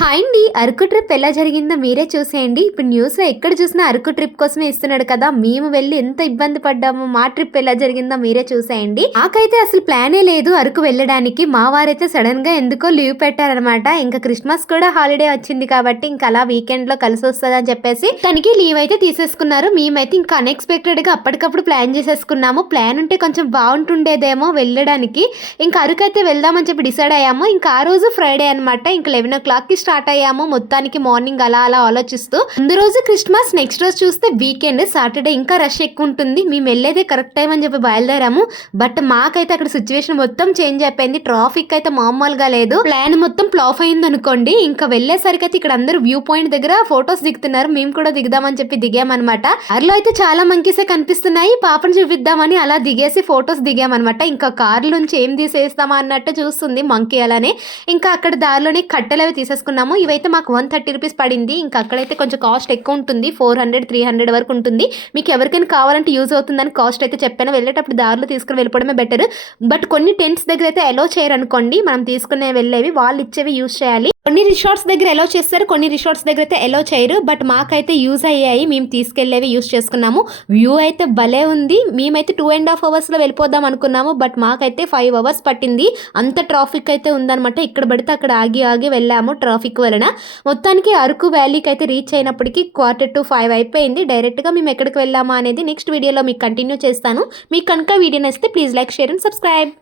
Hi అండి. Araku trip ఎలా జరిగిందో మీరే చూసేయండి. ఇప్పుడు న్యూస్లో ఎక్కడ చూసినా అరకు ట్రిప్ కోసమే ఇస్తున్నాడు కదా. మేము వెళ్ళి ఎంత ఇబ్బంది పడ్డాము మా ట్రిప్ ఎలా జరిగిందో మీరే చూసేయండి. నాకైతే అసలు ప్లానే లేదు అరకు వెళ్ళడానికి. మా వారైతే సడన్గా ఎందుకో లీవ్ పెట్టారనమాట. ఇంకా క్రిస్మస్ కూడా హాలిడే వచ్చింది కాబట్టి ఇంకా అలా వీకెండ్లో కలిసి వస్తుంది అని చెప్పేసి తనకి లీవ్ అయితే తీసేసుకున్నారు. మేమైతే ఇంకా అన్ఎక్స్పెక్టెడ్గా అప్పటికప్పుడు ప్లాన్ చేసేసుకున్నాము. ప్లాన్ ఉంటే కొంచెం బాగుంటుండేదేమో వెళ్ళడానికి. ఇంకా అరకు అయితే వెళ్దామని చెప్పి డిసైడ్ అయ్యాము. ఇంకా ఆ రోజు ఫ్రైడే అనమాట ఇంకా లెవెన్ ఓ క్లాక్కి స్టార్ట్ అయ్యాము. మొత్తానికి మార్నింగ్ అలా అలా ఆలోచిస్తూ ముందు రోజు క్రిస్మస్ నెక్స్ట్ రోజు చూస్తే వీకెండ్ సాటర్డే ఇంకా రష్ ఎక్కువ ఉంటుంది మేము వెళ్ళేదే కరెక్ట్ టైం అని చెప్పి బయలుదేరాము. బట్ మాకైతే అక్కడ సిచ్యువేషన్ మొత్తం చేంజ్ అయిపోయింది. ట్రాఫిక్ అయితే మామూలుగా లేదు. ప్లాన్ మొత్తం ఫ్లాప్ అయింది అనుకోండి. ఇంకా వెళ్ళేసరికి అయితే ఇక్కడ అందరూ వ్యూ పాయింట్ దగ్గర ఫొటోస్ దిగుతున్నారు. మేము కూడా దిగుదామని చెప్పి దిగామన్నమాట. కార్లో అయితే చాలా మంకీసే కనిపిస్తున్నాయి. పాపను చూపిద్దామని అలా దిగేసి ఫొటోస్ దిగామన్నమాట. ఇంకా కార్ నుంచి ఏం తీసేస్తామా అన్నట్టు చూస్తుంది మంకీ అలానే. ఇంకా అక్కడ దారిలోనే కట్టెలు అవి తీసేసుకున్నాము ఇవైతే మాకు వన్ థర్టీ రూపీస్ పడింది. ఇంకా అక్కడైతే కొంచెం కాస్ట్ ఎక్కువ ఉంటుంది. ఫోర్ హండ్రెడ్ త్రీ హండ్రెడ్ వరకు ఉంటుంది. మీకు ఎవరికైనా కావాలంటే యూజ్ అవుతుందని కాస్ట్ అయితే చెప్పాను. వెళ్ళేటప్పుడు దారిలో తీసుకుని వెళ్ళిపోవడమే బెటర్ బట్ కొన్ని టెంట్స్ దగ్గర అయితే అలో చేయరు అనుకోండి మనం తీసుకునే వెళ్ళేవి వాళ్ళు ఇచ్చేవి యూజ్ చేయాలి. కొన్ని రిసార్ట్స్ దగ్గర ఎలో చేస్తారు. కొన్ని రిసార్ట్స్ దగ్గర అయితే ఎలో చేయరు. బట్ మాకైతే యూజ్ అయ్యాయి. మేము తీసుకెళ్ళేవి యూజ్ చేసుకున్నాము. వ్యూ అయితే భలే ఉంది. మేమైతే టూ అండ్ హాఫ్ అవర్స్లో వెళ్ళిపోదాం అనుకున్నాము. బట్ మాకైతే ఫైవ్ అవర్స్ పట్టింది. అంత ట్రాఫిక్ అయితే ఉందనమాట ఇక్కడ పడితే అక్కడ ఆగి ఆగి వెళ్ళాము. ట్రాఫిక్ ట్రాఫిక్ వలన మొత్తానికి అరకు వ్యాలీకి అయితే రీచ్ అయినప్పటికీ క్వార్టర్ టు ఫైవ్ అయిపోయింది. డైరెక్ట్గా మేము ఎక్కడికి వెళ్ళామా అనేది నెక్స్ట్ వీడియోలో మీకు కంటిన్యూ చేస్తాను. మీకు కనుక వీడియో నచ్చితే please like share and subscribe